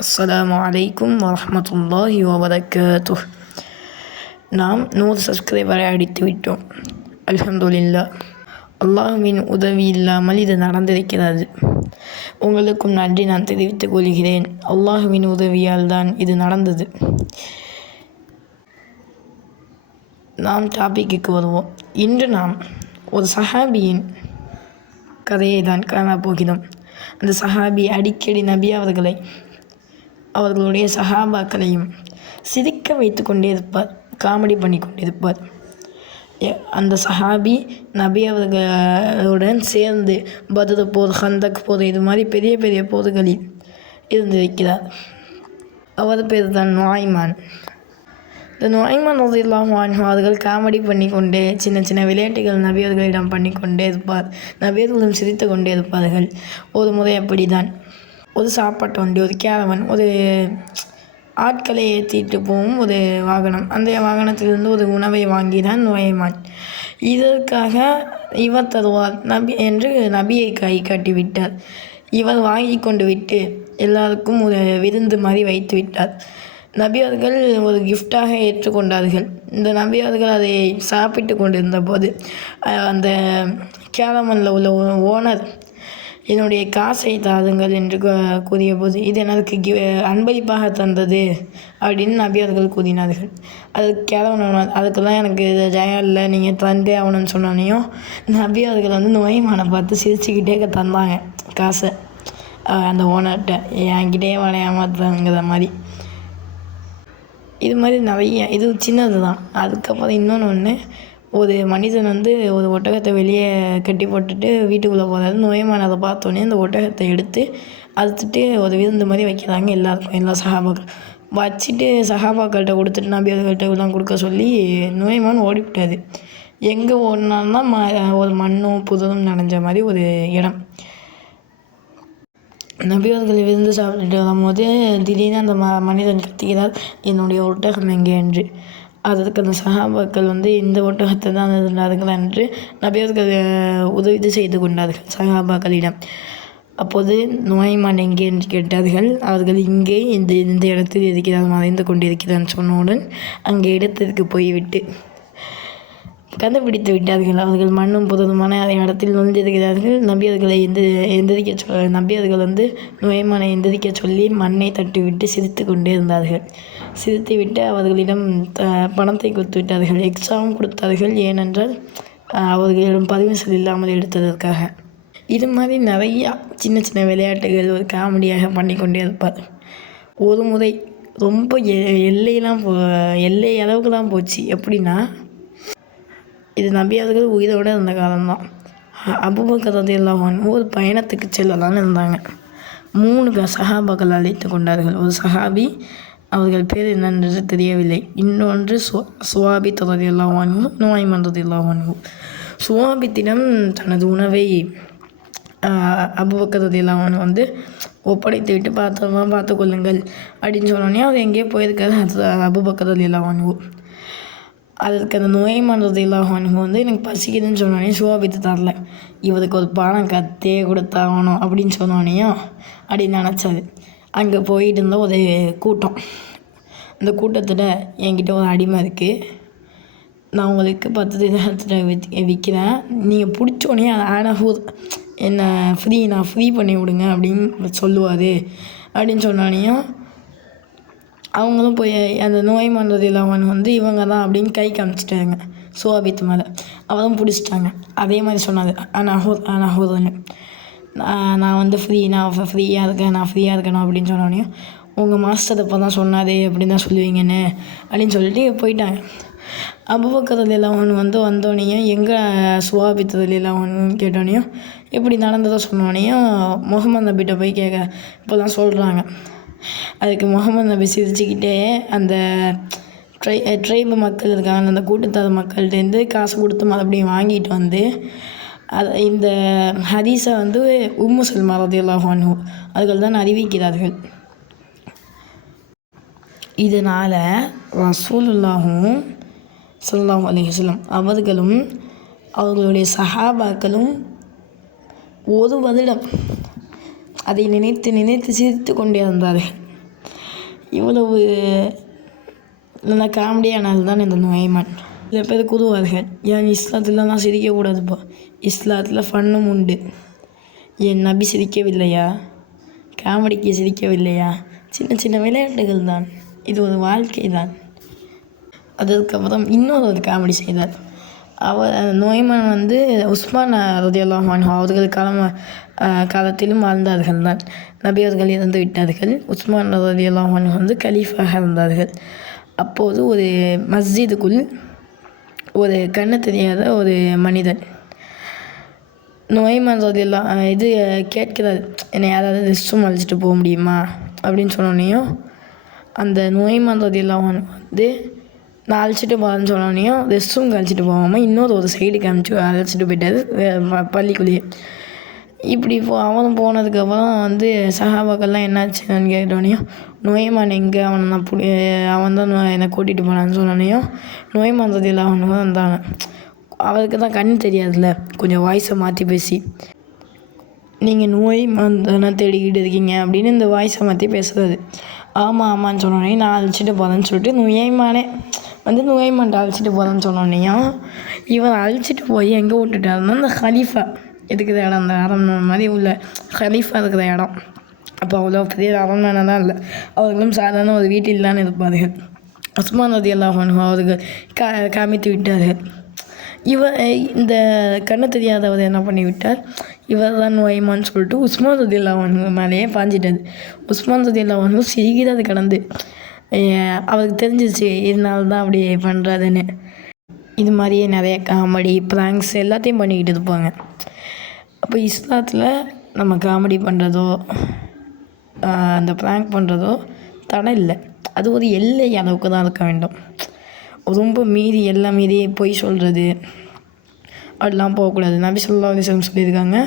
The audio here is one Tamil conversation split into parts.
அஸ்ஸலாமு அலைக்கும் வரஹ்மத்துல்லாஹி வபரகாத்துஹ். நாம் 100 சப்ஸ்கிரைபரை அடித்து விட்டோம். அல்ஹம்துலில்லாஹ். அல்லாஹ்வின் உதவி இல்லாமல் இது நடந்திருக்கிறது. உங்களுக்கும் நன்றி நான் தெரிவித்துக் கொள்கிறேன். அல்லாஹ்வின் உதவியால் தான் இது நடந்தது. நாம் டாபிக்கு வருவோம். இன்று நாம் ஒரு சஹாபியின் கதையை தான் காணப்போகிறோம். அந்த சஹாபி அடிக்கடி நபி அவர்களுடைய சஹாபாக்களையும் சிரிக்க வைத்து கொண்டே இருப்பார், காமெடி பண்ணி கொண்டிருப்பார். அந்த சஹாபி நபி அவர்களுடன் சேர்ந்து பத்ர் போர், ஹந்தக் போர், இது மாதிரி பெரிய பெரிய போர்களில் இருந்திருக்கிறார். அவர் பேர் தான் நுஐமான். இந்த நுஐமான் ரலியல்லாஹு அன்ஹு அவர்கள் காமெடி பண்ணிக்கொண்டே சின்ன சின்ன விளையாட்டுகள் நபியர்களிடம் பண்ணிக்கொண்டே இருப்பார். நபியர்களும் சிரித்து கொண்டே இருப்பார்கள். ஒரு முறை அப்படி தான் ஒரு சாப்பாட்டு வண்டி, ஒரு கேரவன், ஒரு ஆட்களை ஏற்றிட்டு போகும் ஒரு வாகனம். அந்த வாகனத்திலிருந்து ஒரு உணவை வாங்கினான் நுஐமான். இதற்காக இவர் தருவார் என்று நபியை கை காட்டிவிட்டார். இவர் வாங்கி கொண்டு விட்டு எல்லாருக்கும் ஒரு விருந்து மாதிரி வைத்து விட்டார். நபி அவர்கள் ஒரு கிஃப்டாக ஏற்றுக்கொண்டார்கள். இந்த நபி அவர்கள் அதை சாப்பிட்டு கொண்டிருந்த போது அந்த கேரவனில் உள்ள ஓனர் என்னுடைய காசை தாருங்கள் என்று கூறிய போது, இது எனக்கு அன்பளிப்பாக தந்தது அப்படின்னு நபி அவர்கள் கூறினார்கள். அதுக்கு கேரவன் அதுக்கெல்லாம் எனக்கு ஜெயம் இல்லை, நீங்கள் தந்தே ஆகணும்னு சொன்னோன்னையும் நபி அவர்கள் நுழைமானை பார்த்து சிரிச்சுக்கிட்டே தந்தாங்க காசை. அந்த ஓனர்கிட்ட என்கிட்டே வளையாமத்துங்கிற மாதிரி. இது மாதிரி நிறைய, இது சின்னது தான். அதுக்கப்புறம் இன்னொன்று, ஒரு மனிதன் ஒரு ஒட்டகத்தை வெளியே கட்டி போட்டுட்டு வீட்டுக்குள்ளே போகிறாரு. நுழைமான் அதை பார்த்தோன்னே அந்த ஒட்டகத்தை எடுத்து அறுத்துட்டு ஒரு விருந்து மாதிரி வைக்கிறாங்க எல்லாருக்கும், எல்லா சஹாபாக்கள் வச்சுட்டு சஹாபாக்கள்கிட்ட கொடுத்துட்டு நபியர்கள்கிட்ட கொடுக்க சொல்லி நுழைமான் ஓடிவிட்டார். எங்கே ஓடினான்னா ஒரு மண்ணும் புதரும் நனைஞ்ச மாதிரி ஒரு இடம். நபியர்கள் விருந்து சாப்பிட்டுட்டு வரும்போது திடீர்னு அந்த மனிதன் கத்துக்கிறார், என்னுடைய ஒட்டகம் எங்கே என்று. அதற்கு அந்த சஹாபாக்கள் இந்த ஒட்டகத்தை தான் இருந்தார்கள் என்று நபியர்கள் உதவி செய்து கொண்டார்கள் சஹாபாக்களிடம். அப்போது நுழைமான் எங்கே என்று கேட்டார்கள். அவர்கள் இங்கே இந்த இடத்தில் இருக்கிறார், மறைந்து கொண்டிருக்கிறான்னு சொன்னவுடன் அங்கே இடத்திற்கு போய்விட்டு கண்டுபிடித்து விட்டார்கள். அவர்கள் மண்ணும் புதருமான இடத்தில் நுழைந்திருக்கிறார்கள். நபியர்களை நபியர்கள் நுழைமானை எந்திரிக்க சொல்லி மண்ணை தட்டிவிட்டு சிரித்து கொண்டே இருந்தார்கள். சிரித்துவிட்டு அவர்களிடம் பணத்தை கொடுத்து விட்டார்கள், எக்ஸ்ட்ராவும் கொடுத்தார்கள். ஏனென்றால் அவர்களிடம் பர்மிஷன் இல்லாமல் எடுத்ததற்காக. இது மாதிரி நிறையா சின்ன சின்ன விளையாட்டுகள் ஒரு காமெடியாக பண்ணி கொண்டே இருப்பார். ஒரு முறை ரொம்ப எல்லை அளவுக்குலாம் போச்சு. எப்படின்னா, இது நபியர்கள் உயிரோடு இருந்த காலம்தான். அபூபக்கர் ரலியல்லாஹு அன்ஹு ஒரு பயணத்துக்கு செல்லலான்னு இருந்தாங்க. 3 சஹாபாக்கள் அழைத்து கொண்டார்கள். ஒரு சஹாபி, அவர்கள் பேர் என்னென்று தெரியவில்லை. இன்னொன்று சுவாபித் ரலியல்லாஹு அன்ஹு, நுஐமான் ரலியல்லாஹு அன்ஹு. சுவாபித்திடம் தனது உணவை அபூபக்கர் ரலியல்லாஹு அன்ஹு ஒப்படைத்து விட்டு பார்த்து கொள்ளுங்கள் அப்படின்னு சொன்னோடனே அவர் எங்கேயோ போயிருக்காரு. அது அபூபக்கர் ரலியல்லாஹு அன்ஹு. அதற்கு அந்த நுழைமான் ரலியல்லாஹு அன்ஹு எனக்கு பசிக்குதுன்னு சொன்னோடனே சுவாபித்து தரல. இவருக்கு ஒரு பானம் கத்தே கொடுத்தாகணும் அப்படின்னு சொன்னோடனையும் அப்படின்னு நினச்சாரு. அங்கே போயிட்டு இருந்த ஒரு கூட்டம். அந்த கூட்டத்தில் என்கிட்ட ஒரு அடிமை இருக்குது, நான் உங்களுக்கு 10 திரஹத்தில் விற்கிறேன், நீங்கள் பிடிச்சோடனே ஆனஹூர் நான் ஃப்ரீ பண்ணி விடுங்க அப்படின்னு சொல்லுவார் அப்படின்னு சொன்னோடனையும் அவங்களும் போய் அந்த நுழைமான் ரலியல்லாஹு அன்ஹு இவங்க தான் அப்படின்னு கை காமிச்சிட்டாங்க சுவாபித் மேலே. அவரும் பிடிச்சிட்டாங்க. அதே மாதிரி சொன்னார், அனஹூர்னு. நான் ஃப்ரீயாக இருக்கணும் அப்படின்னு சொன்னோடனையும், உங்கள் மாஸ்டர் இப்போ தான் சொன்னார் அப்படின்னு தான் சொல்லுவீங்கன்னு அப்படின்னு சொல்லிட்டு போயிட்டாங்க. அபூபக்கர் ரலியல்லாஹு அன்ஹு வந்தோடனையும் எங்கே சுவாபித் ரலியல்லாஹு அன்ஹுன்னு கேட்டோடனையும் எப்படி நடந்ததோ சொன்னோடனையும் முகமது நபிகிட்ட போய் இப்போ தான் சொல்கிறாங்க. அதுக்கு முகமது நபி சிரிச்சுக்கிட்டே அந்த ட்ரைபு மக்கள் இருக்காங்க, அந்த கூட்டத்தார் மக்கள்கிட்டேருந்து காசு கொடுத்து மறுபடியும் வாங்கிட்டு இந்த ஹதீஸை உம்மு சல்மா ரலியல்லாஹு அன்ஹு அவர்கள் தான் அறிவிக்கிறார்கள். இதனால் ரசூலுல்லாஹும் ஸல்லல்லாஹு அலைஹி வஸல்லம் அவர்களும் அவர்களுடைய சஹாபாக்களும் ஒரு வருடம் அதை நினைத்து நினைத்து சிரித்து கொண்டே இருந்தார்கள். இவ்வளவு இல்லைன்னா காமெடியானது தான் இந்த நுழைமான். சில பேர் கூறுவார்கள், ஏன் இஸ்லாத்துலலாம் சிரிக்கக்கூடாதுப்பா, இஸ்லாத்தில் ஃபன்னும் உண்டு, என் நபி சிரிக்கவில்லையா, காமெடிக்கு சிரிக்கவில்லையா, சின்ன சின்ன விளையாட்டுகள் தான், இது ஒரு வாழ்க்கை தான். அதுக்கப்புறம் இன்னொரு காமெடி செய்தார். நுழைமான் உஸ்மான் ரலியல்லாஹு அன்ஹு அவர்கள் காலத்திலும் வாழ்ந்தார்கள் தான். நபி அவர்கள் இறந்து விட்டார்கள். உஸ்மான் ரலியல்லாஹு அன்ஹு கலீஃபாக இருந்தார்கள். அப்போது ஒரு மஸ்ஜிதுக்குள் ஒரு கண்ணு தெரியாத ஒரு மனிதன் நுழைமான் ரலியல்லாஹு கேட்கிறார், என்னை யாராவது ரெஸ்ட் ரூம் அழைச்சிட்டு போக முடியுமா அப்படின்னு சொன்னோன்னையும் அந்த நுழைமான் ரலியல்லாஹு அன்ஹு நான் அழைச்சிட்டு போகிறேன்னு சொன்னோன்னையும் ரெஸ்ட் ரூம் அழைச்சிட்டு போகாமல் இன்னொரு ஒரு சைடு காமிச்சு அழைச்சிட்டு போயிட்டார் பள்ளிக்குள்ளேயே. இப்படி அவனும் போனதுக்கப்புறம் சஹாபாக்கள்லாம் என்னாச்சுன்னு கேட்டோடனையும் நுழைமான் எங்கே அவன் தான் என்னை கூட்டிகிட்டு போனான்னு சொன்னோன்னையும் நுழைமான் ரலியல்லாஹு அன்ஹு வந்தாங்க. அவருக்கு தான் கண் தெரியாதுல்ல, கொஞ்சம் வாய்ஸை மாற்றி பேசி, நீங்கள் நுழைமான் தானே தேடிக்கிட்டு இருக்கீங்க அப்படின்னு இந்த வாய்ஸை மாற்றி பேசுகிறது. ஆமான்னு சொன்னோடனே நான் அழைச்சிட்டு போகிறேன்னு சொல்லிட்டு நுழைமான்ட்ட அழைச்சிட்டு போகிறேன்னு சொன்னோன்னையும் இவன் அழைச்சிட்டு போய் எங்கே விட்டுட்டாருன்னா அந்த ஹலீஃபா இருக்கிற இடம், அந்த அரண்மனை மாதிரி உள்ள ஹலீஃபா இருக்கிற இடம். அப்போ அவ்வளோ பெரிய அரண்மனை தான் இல்லை, அவர்களும் சாதாரண ஒரு வீட்டில் தான் இருப்பார்கள். உஸ்மான் ரலியல்லாஹு அன்ஹு அவர்கள் காமித்து விட்டார்கள். இந்த கண்ணு தெரியாதவர் என்ன பண்ணிவிட்டார், இவர் தான் நுழைமான்னு சொல்லிட்டு உஸ்மான் ரலியல்லாஹு அன்ஹு மேலேயே பாஞ்சிட்டார். உஸ்மான் ரலியல்லாஹு அன்ஹு சிரிக்கிறது கடந்து அவருக்கு தெரிஞ்சிச்சு இதனால தான் அப்படி பண்ணுறாதுன்னு. இது மாதிரியே நிறைய காமெடி ப்ராங்க்ஸ் எல்லாத்தையும் பண்ணிக்கிட்டு இருப்பாங்க. அப்போ இஸ்லாத்தில் நம்ம காமெடி பண்ணுறதோ அந்த ப்ராங்க் பண்ணுறதோ தடை இல்லை, அது ஒரு எல்லை அளவுக்கு தான் இருக்க வேண்டும். ரொம்ப மீறி எல்லாம் மீறி பொய் சொல்கிறது அதெல்லாம் போகக்கூடாது. நபி ஸல்லல்லாஹு அலைஹி வஸல்லம் சொல்லியிருக்காங்க,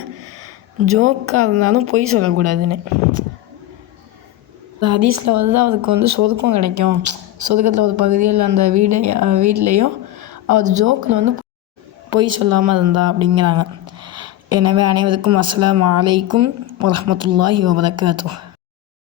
ஜோக்காக இருந்தாலும் பொய் சொல்லக்கூடாதுன்னு. ஹதீஸில் அதுக்கு சொர்க்கம் கிடைக்கும், சொர்க்கத்தில் ஒரு பகுதியில் அந்த வீட்லேயும் அவர் ஜோக்கில் பொய் சொல்லாமல் இருந்தா அப்படிங்கிறாங்க. எனவே அனைவருக்கும் அஸ்ஸலாமு அலைக்கும் வரஹ்மத்துல்லாஹி வபரகாத்துஹு.